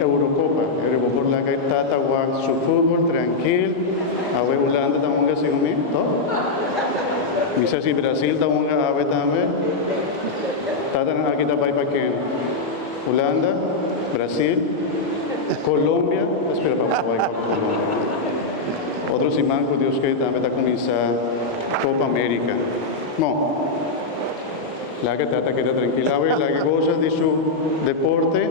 Eurocopa, por la que tata wa su fútbol tranquilo, ave Holanda también que me, ¿no? Misa si Brasil también ave también, tata aquí también para que Holanda, Brasil, Colombia, espera para Colombia. Otros imanes Dios que también está comenzar Copa América, no. La que trata que tranquila, la que goza de su deporte,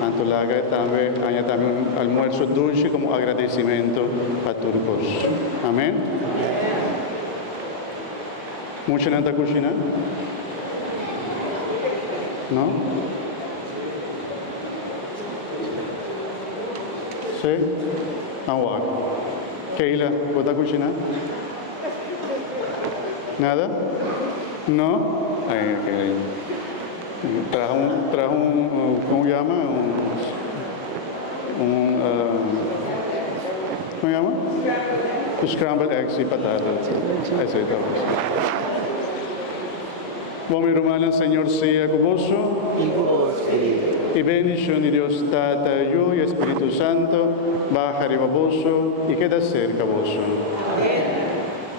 tanto la que también haya también un almuerzo dulce como agradecimiento a turcos. Amén. ¿Mucha nata cocina? ¿No? ¿Sí? Agua. Keila, ¿vos estás cocinando? ¿Nada? ¿No? Trajo un, ¿cómo se llama? ¿Cómo se llama? Scrambled eggs y patatas. Eso es todo. Bom, mi hermana, el Señor sea con vos. Y bendición de Dios, Tata, yo y Espíritu Santo, baja arriba vos y queda cerca vos.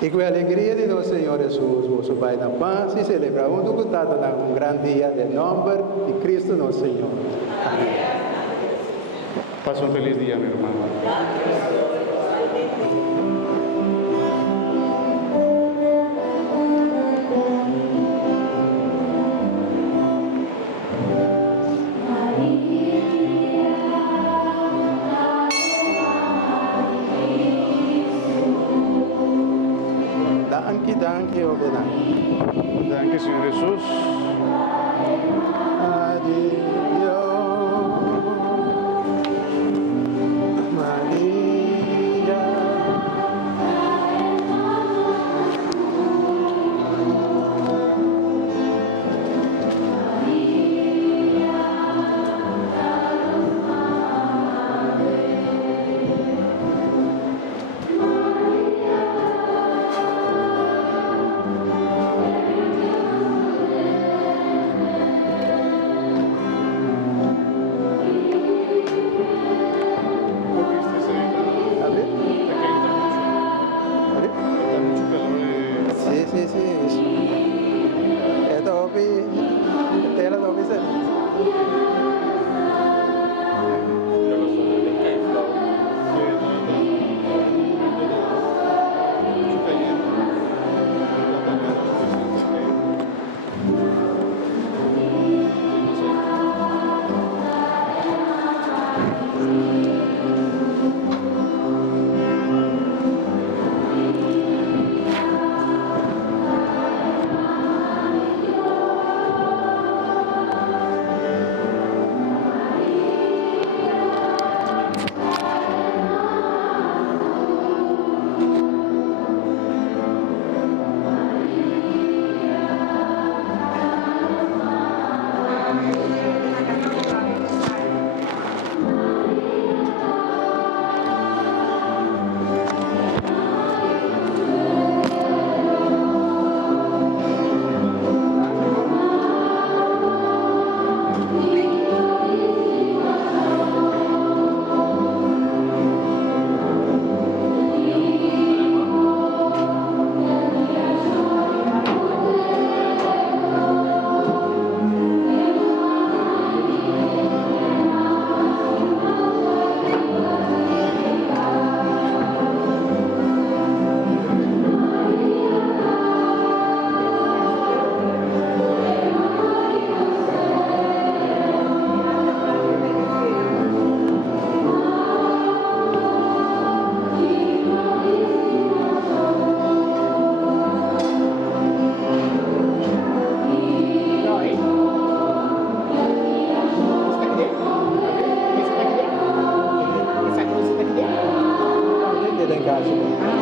E com a alegria de nosso Senhor Jesus, vosso Pai na paz, e celebramos um grande dia de nome de Cristo nosso Senhor. Amém. Pasa un feliz día, mi hermano. Danke, Obedão. Danke, Señor Jesús. Adiós, María. Em casa.